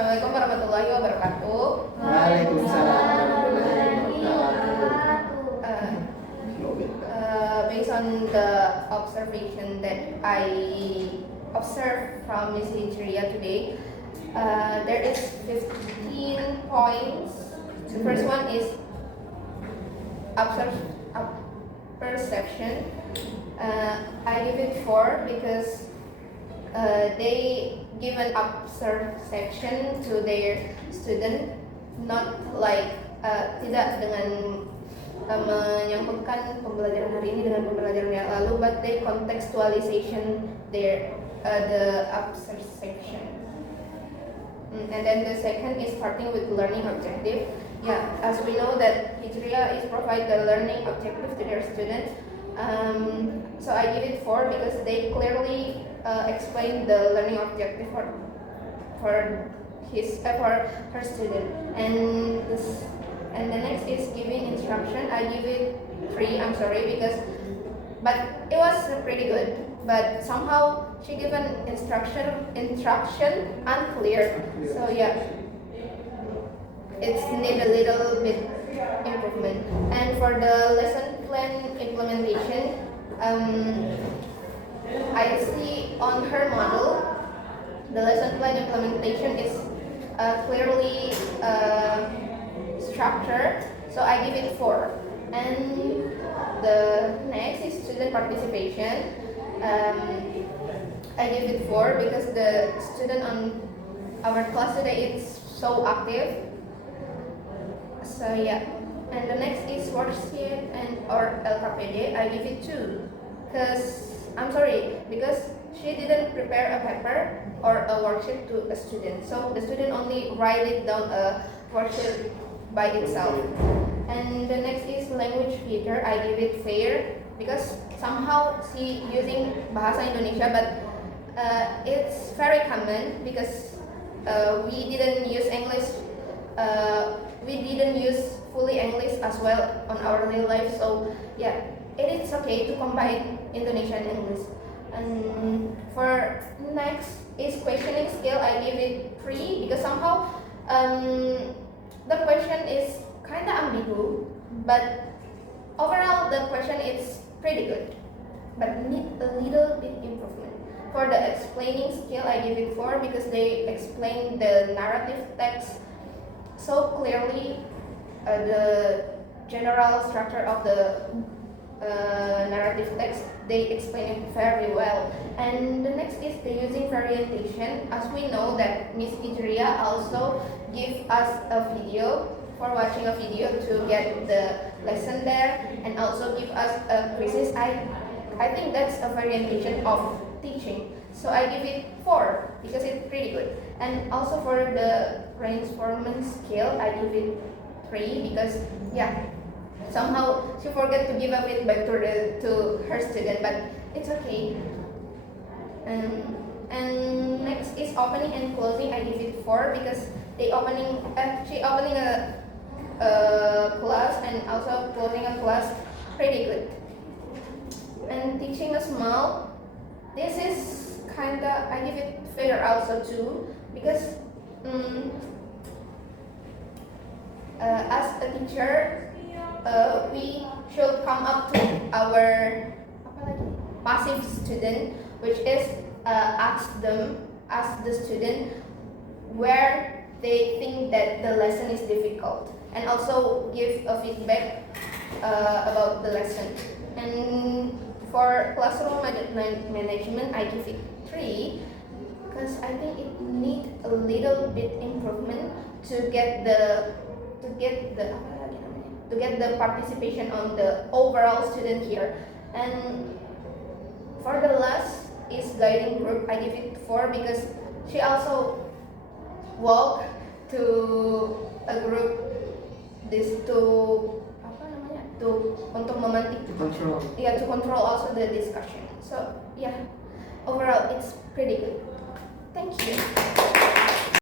Assalamualaikum warahmatullahi wabarakatuh. Waalaikumsalam warahmatullahi wabarakatuh. Based on the observation that I observed from Ms. Hijriya today, there is 15 points. The first one is perception. I give it 4 because they give an observe section to their student, not like tidak dengan menyangkutkan pembelajaran hari ini dengan pembelajaran yang lalu, but they contextualization their the observe section. And then the second is starting with learning objective. Yeah, as we know that Hijriya is provide the learning objective to their students. So I give it 4 because they clearly explain the learning objective for her student. And the next is giving instruction. I give it 3. I'm sorry but it was pretty good. But somehow she given instruction unclear. So yeah, it's need a little bit improvement. And for the lesson plan implementation, I see on her model the lesson plan implementation is clearly structured, so I give it 4. And the next is student participation. I give it 4 because the student on our class today is so active. So yeah, and the next is worksheet or LKPD. I give it 2 because she didn't prepare a paper or a worksheet to a student. So the student only write it down a worksheet by itself. And the next is language feature. I give it fair because somehow she using bahasa Indonesia, but it's very common because we didn't use English. We didn't use fully English as well on our daily life. So yeah, it is okay to combine Indonesian and English. And for next is questioning skill. I give it 3 because somehow the question is kind of ambigu, but overall the question is pretty good, but need a little bit improvement. For the explaining skill, I give it 4 because they explain the narrative text so clearly, the general structure of the narrative text, they explain it very well. And the next is the using variation. As we know that Miss Hijriya also give us a video for watching a video to get the lesson there, and also give us a quizzes. I think that's a variation of teaching. So I give it 4 because it's pretty good. And also for the brainstorming skill, I give it 3 because yeah, somehow she forgot to give a feedback to her student, but it's okay. And next is opening and closing. I give it 4 because she opening a class and also closing a class pretty good. And teaching a small, this is kinda, I give it fair also too because as a teacher we should come up to our passive student, which is ask the student where they think that the lesson is difficult, and also give a feedback about the lesson. And for classroom management, I give it 3 because I think it needs a little bit improvement to get the participation on the overall student here. And for the last is guiding group. I give it 4 because she also walk to a group untuk memantik to control also the discussion. So yeah, overall it's pretty good. Thank you.